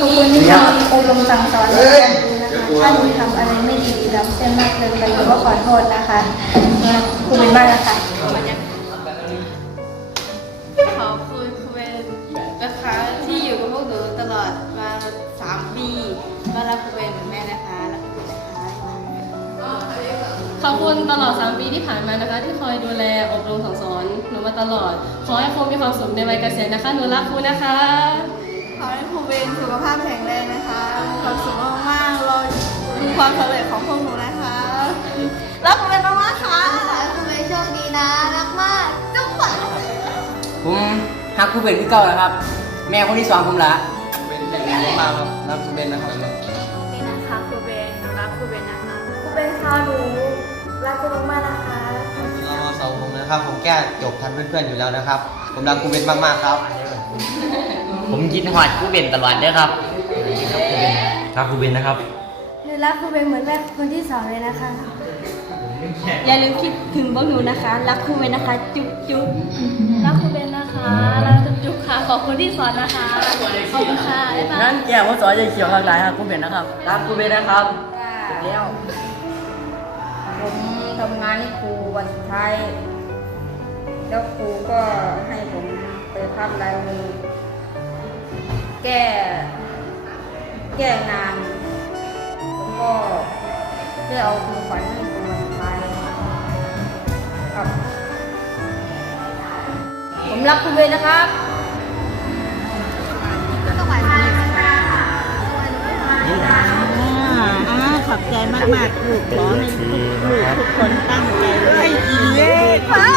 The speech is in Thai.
ขอบคุณที่คอยอบรมสั่งสอนและเรียนรู้นะคะถ้าหนูทำอะไรไม่ดีล้ำเส้นมากเกินไปหนูก็ขอโทษนะคะครูเป็นมากนะคะขอบคุณครูเวนนะคะที่อยู่กับพวกหนูตลอดมาสามปีก็รักครูเวนเหมือนแม่นะคะรักครูเวนะคะขอบคุณตลอด3ปีที่ผ่านมานะคะ ที่คอยดูแลอบรมสั่งสอนหนูมาตลอด ขอให้ครูมีความสุขในวัยเกษียณนะคะหนูรักครูนะคะ ขอให้ครูเวนสุขภาพแข็งแรงนะคะมีความสุขมากๆรอดูความสำเร็จของพวกหนูนะคะรักครูเวนมากๆค่ะครูเป็นโชคดีนะ รักมากจุ๊บปะผมฮักผู้เป็นพี่เก่าแล้วครับ แม่คนที่สองผมละเป็นเป็นมากครับรักคุณเบนนะครับนี่นะคะครูเวนรักครูเวนนะคะครูเป็นค่ะหนูรักครูมากๆนะคะเราสองผมนะครับ ผมแก้จบทันเพื่อนๆอยู่แล้วนะครับ ผมรักคุณเบนมากๆครับ ผมยินหอดผู้เป็นตลอดเด้อครับรักคุณเบนนะครับหนูรักครูเป็นเหมือนแม่คนที่สองเลยนะคะ อย่าลืมคิดถึงพวกหนูนะคะ รักครูเวนนะคะ จุ๊บจุ๊บรักครูเวนนะคะรักจุ๊บจุ๊บค่ะขอบคุณที่สอนนะคะขอบคุณค่ะบ๊ายบายงั้นแก้วสอนจะเขียวหลากหลายครับผู้เป็นนะครับรักผู้เป็นนะครับแล้วผมทำงานให้ครูวันสุดท้ายแล้วครูก็ให้ผมไปพับลายมือ แก้แก้งานแล้วก็ได้เอาคุณขวัญให้ผมวันสุดท้ายครับผมรักคุณเวนนะครับขอบใจมากมากๆลูกขอให้ทุกลูกทุกคนตั้งใจไว้ดีๆครูของ